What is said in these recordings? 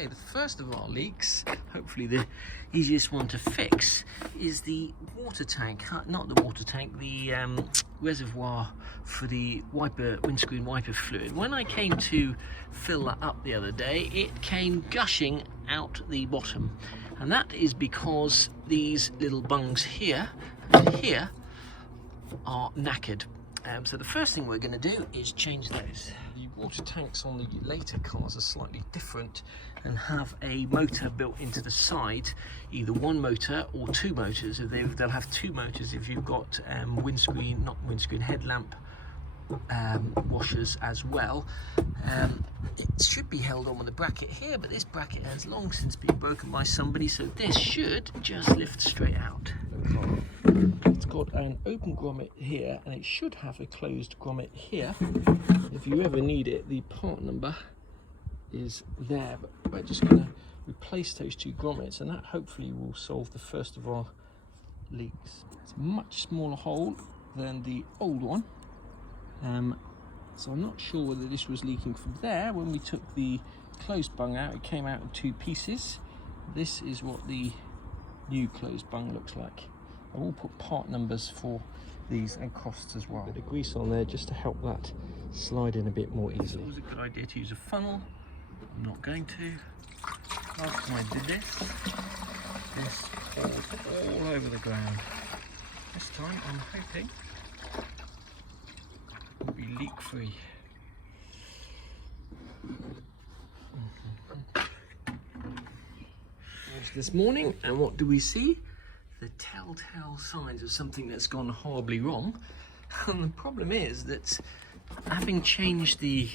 Okay, the first of our leaks, hopefully the easiest one to fix, is the water tank, not the water tank, the reservoir for the windscreen wiper fluid. When I came to fill that up the other day, it came gushing out the bottom, and that is because these little bungs here and here are knackered. So the first thing we're going to do is change those. The water tanks on the later cars are slightly different and have a motor built into the side, either one motor or two motors. They'll have two motors if you've got headlamp washers as well. It should be held on with a bracket here, but this bracket has long since been broken by somebody, so this should just lift straight out. It's got an open grommet here, and it should have a closed grommet here. If you ever need it, the part number is there, but we're just going to replace those two grommets, and that hopefully will solve the first of our leaks. It's a much smaller hole than the old one, so I'm not sure whether this was leaking from there. When we took the closed bung out, it came out in two pieces. This is what the new closed bung looks like. I will put part numbers for these and costs as well. A bit of grease on there just to help that slide in a bit more easily. It was a good idea to use a funnel. I'm not going to. Last time I did this poured all over the ground. This time I'm hoping it'll be leak free. This morning, and what do we see? The telltale signs of something that's gone horribly wrong. And the problem is that, having changed the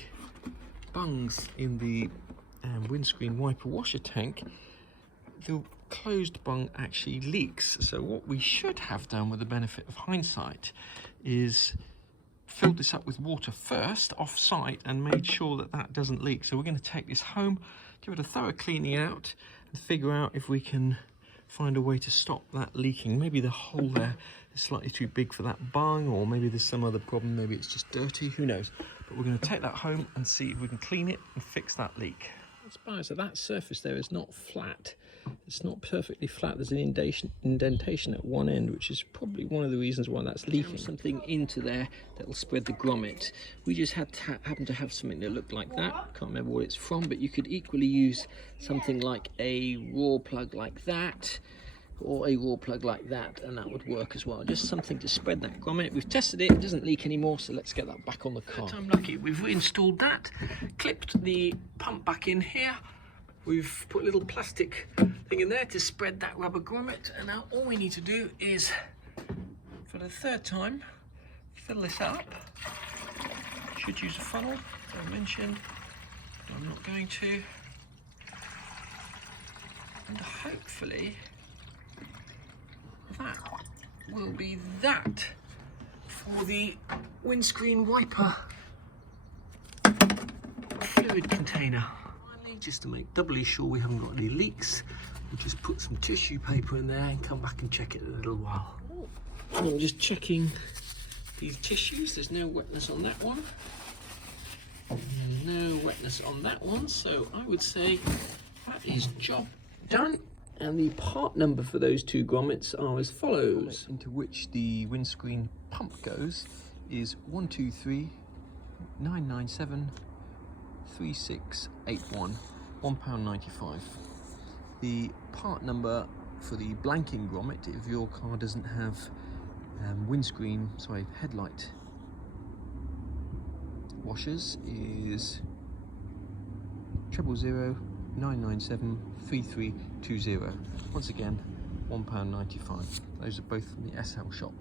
bungs in the windscreen wiper washer tank, the closed bung actually leaks. So what we should have done, with the benefit of hindsight, is filled this up with water first off site and made sure that that doesn't leak. So we're going to take this home, give it a thorough cleaning out, and figure out if we can find a way to stop that leaking. Maybe the hole there is slightly too big for that bung, or maybe there's some other problem, maybe it's just dirty, who knows. But we're going to take that home and see if we can clean it and fix that leak. So that surface there is not flat. It's not perfectly flat. There's an indentation at one end, which is probably one of the reasons why that's leaking. Something into there that will spread the grommet. We just happen to have something that looked like that. Can't remember what it's from, but you could equally use something like a raw plug like that, or a raw plug like that, and that would work as well. Just something to spread that grommet. We've tested it, it doesn't leak anymore, so let's get that back on the car. I'm lucky, we've reinstalled that, clipped the pump back in here, we've put a little plastic thing in there to spread that rubber grommet, and now all we need to do is, for the third time, fill this up. Should use a funnel, as I mentioned, but I'm not going to. And hopefully that will be that for the windscreen wiper fluid container. Finally, just to make doubly sure we haven't got any leaks, we'll just put some tissue paper in there and come back and check it in a little while. I'm just checking these tissues. There's no wetness on that one. No wetness on that one, so I would say that is job done. And the part number for those two grommets are as follows. Into which the windscreen pump goes is 123 997 3681, £1.95. The part number for the blanking grommet, if your car doesn't have headlight washers, is 000 997 3320. Once again, £1.95. Those are both from the SL shop.